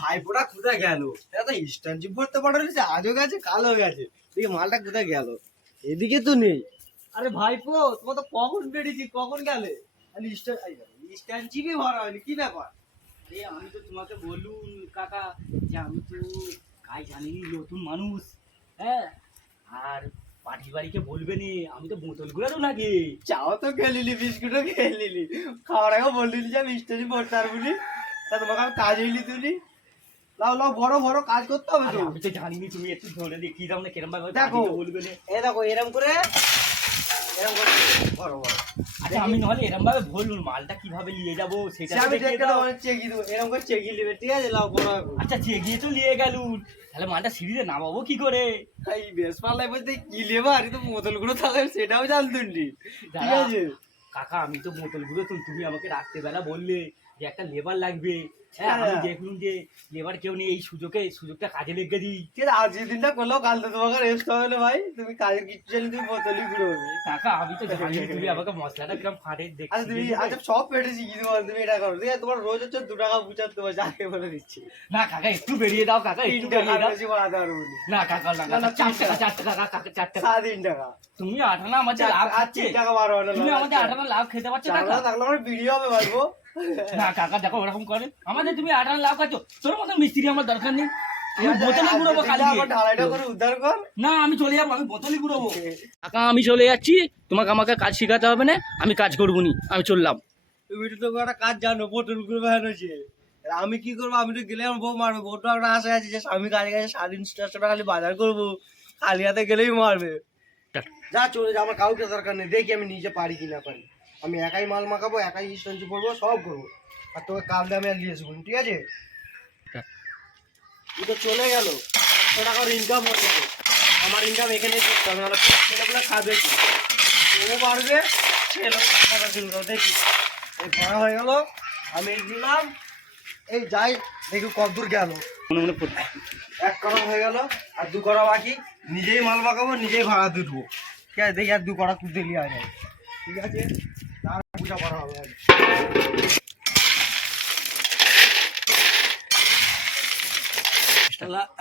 ভাইপোটা কোথায় গেল? এটা তো স্ট্যান্ডশিপ ভরতে পারছে, আজও গেছে কালও গেছে। দেখি মালটা কোথায় গেল, এদিকে তো নেই। আরে ভাইপো, তোমার তো কখন বেরিয়েছি, কখন গেলে? স্ট্যান্ডশিপই ভরা হয়নি, কি ব্যাপার? আরে আমি তো তোমাকে বললুম কাকা যে আমি তো কাজ জানি নতুন মানুষ, হ্যাঁ, আর পার্টি বাড়িকে বলবে নি, আমি তো বোতল গুলো নাকি। চাও তো খেয়ে নিলি, বিস্কুটও খেয়ে নিলি, খাওয়ার আগে বললি যে আমি স্ট্যান্ডশিপ ভরতে পারবো নি। তা তোমাকে আমি কাজ হইলি তুলি। লাও লাও, বড় বড় কাজ করতে হবে আরে তো। আমি তো জানিনি, তুমি একটু ধরে দেখিয়ে দাও না কিরম ভাবে দেখো বলবে না। দেখো এরম করে, এরম করে বড় বড়। আচ্ছা আমি নাহলে এরম ভাবে বললুম মালটা কিভাবে নিয়ে যাবো সেটা তো আমি দেখিয়ে দেখে দাও। তোমার চেকি দেবো, এরম করে চেকি নেবে, ঠিক আছে? লাও বড়। আচ্ছা চেয়ে তো নিয়ে গেলুন, তাহলে মালটা সিঁড়িতে নামাবো কি করে? এই বেশ পাল্লাই বলতে কি লেবার, তো বোতলগুলো থাকে সেটাও জানতেন নি, ঠিক আছে? কাকা আমি তো বোতলগুলো তুমি আমাকে রাত্রেবেলা বললে যে একটা লেবার লাগবে, হ্যাঁ আমি দেখলুম যে লেবার কেউ নেই, এই সুযোগটা কাজে লেগে দিই। ঠিক আছে, আজ দিনটা করলেও কাল তো তোমাকে রেস্ট হবে না ভাই, তুমি কাজের কিচ্ছু জানি, তুমি বোতলই ঘুরে হবে। কাকা আমি তো জানি তুমি আমাকে মশলাটা কিরম ফাটে আচ্ছা তুমি আচ্ছা সব পেটে শিখিয়ে দেবো, তুমি এটা করো, ঠিক আছে? তোমার রোজ হচ্ছে 2 টাকা বুঝার তোমার যাকে বলে দিচ্ছি। না কাকা একটু বেরিয়ে দাও, কাকা একটু 3 টাকা বেরিয়ে দাও। বেশি বাড়াতে পারবো না। না কাকা না কাকা 4 টাকা কাকা 4 টাকা। 3.5 টাকা। তুমি 8 আনা আমাদের লাভ আর খাচ্ছে, 3 টাকা বাড়াবো না। তুমি আমাদের 8 আনা লাভ খেতে পারছো কাকা? থাকলে আমার ভিডিও হবে ভাইবো। না কাকা দেখো ওরকম করে আমাদের তুমি 8 আনা লাভ খাচ্ছ, তোর মতো মিস্ত্রি আমার দরকার নেই। আমি বোতলে ঘুরবো কাল দিয়ে। ঢালাইটা করে উদ্ধার কর। না আমি চলে যাবো, আমি বোতলে ঘুরবো। কাকা আমি চলে যাচ্ছি, তোমাকে আমাকে কাজ শেখাতে হবে না, আমি কাজ করবো নি, আমি চললাম। তুমি তো একটা কাজ জানো, বোতল গুলো বানাচ্ছে। আমি কি করবো? আমি তো গেলে আমার বউ মারবে। বউটা একটা আশা আছে যে স্বামী কাজে কাজে 450 টাকা খালি বাজার করবো, খালি হাতে গেলেই মারবে। যা চলে যা, আমার কাউকে দরকার নেই, দেখি আমি নিজে পারি কি না পারি। আমি একাই মাল মাখাবো, একাই স্ট্যান্ডশিপ করবো, সব করবো। আর তোকে কাল দিয়ে আমি আর নিয়ে আসবো, ঠিক আছে? তুই তো চলে গেল, 100 টাকার ইনকাম হয়ে গেল। আমার ইনকাম এখানে করতে হবে, নাহলে ছেলেগুলো খাবে কি? ও পারবে, ছেলে টাকা কিনবো, দেখি। এই ভরা হয়ে গেল, আমি দিলাম। এই যাই দেখি কত দূর গেল। মনে মনে পড়ছে। 1 করা হয়ে গেল, আর 2 করা বাকি। নিজেই মাল মাখাবো, নিজেই ভাড়া তুলবো, ঠিক আছে? দেখি আর 2 করা তুলতে নিয়ে যায়, ঠিক আছে? তার পূজা করা হবে আগে।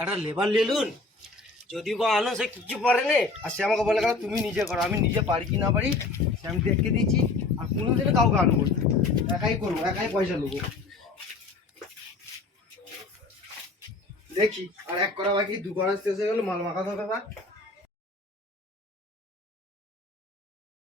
একটা লেবার নিলুন, যদি বা আনো সে কিছু পারে নে, আর সে আমাকে বলে গেল তুমি নিজে করো। আমি নিজে পারি কি না পারি সে আমি দেখে দিচ্ছি, আর কোনোদিনও কাউকে আনবো না। একাই করবো, একাই পয়সা নেবো। দেখি আর 1 করা বাকি, 2 করা শেষ হয়ে গেলো, মাল মাখাতে হবে।